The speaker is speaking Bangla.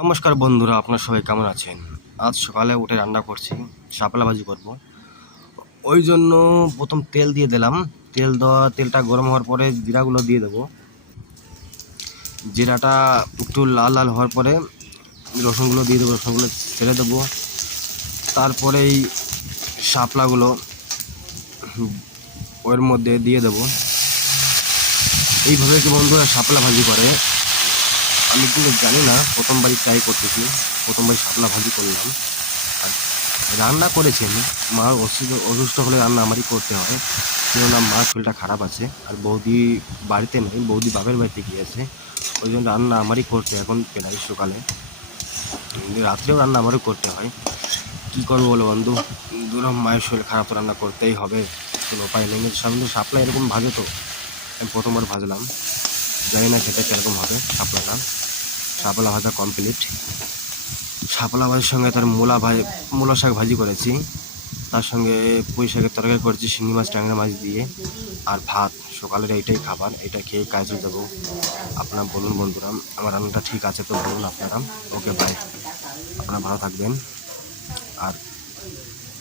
নমস্কার বন্ধুরা, আপনারা সবাই কেমন আছেন? আজ সকালে উঠে রান্না করছি, শাপলা ভাজি করব। ওই জন্য প্রথম তেল দিয়ে দিলাম। তেলটা গরম হওয়ার পরে জিরাগুলো দিয়ে দেবো। জিরাটা একটু লাল লাল হওয়ার পরে রসুনগুলো দিয়ে দেবো, রসুনগুলো ছেড়ে দেবো। তারপরে এই শাপলাগুলো ওর মধ্যে দিয়ে দেবো। এইভাবে কি বন্ধুরা শাপলা ভাজি করে? আমি কিন্তু জানি না, প্রথমবারই ট্রাই করতেছি, প্রথমবার শাপলা ভাজি করলাম। আর রান্না করেছেন মার অসুস্থ হলে রান্না আমারই করতে হয়, কেননা মার শরীরটা খারাপ আছে। আর বৌদি বাড়িতে নেই, বৌদি বাপের বাড়িতে গিয়েছে। ওই জন্য রান্না আমারই করতে এখন প্রায় সকালে, রাত্রেও রান্না আমারই করতে হয়। কী করবো বলো বন্ধু, দুরম মায়ের শরীর খারাপ, তো রান্না করতেই হবে, কোনো উপায় নেই। কিন্তু শাপলা এরকম ভাজে তো, আমি প্রথমবার ভাজলাম, জানি না খেতে কীরকম হবে শাপলাটা। শাপলা ভাজা কমপ্লিট। শাপলা ভাজির সঙ্গে তার মূলা শাক ভাজি করেছি, তার সঙ্গে পুঁই শাকের তরকারি করেছি শিঙি মাছ ট্যাংরা মাছ দিয়ে, আর ভাত। সকালের এইটাই খাবার, এটা খেয়ে কাজে যাবো। আপনারা বলুন বন্ধুরা, আমার রান্নাটা ঠিক আছে তো বলুন আপনারা। ওকে, বাই, আপনারা ভালো থাকবেন। আর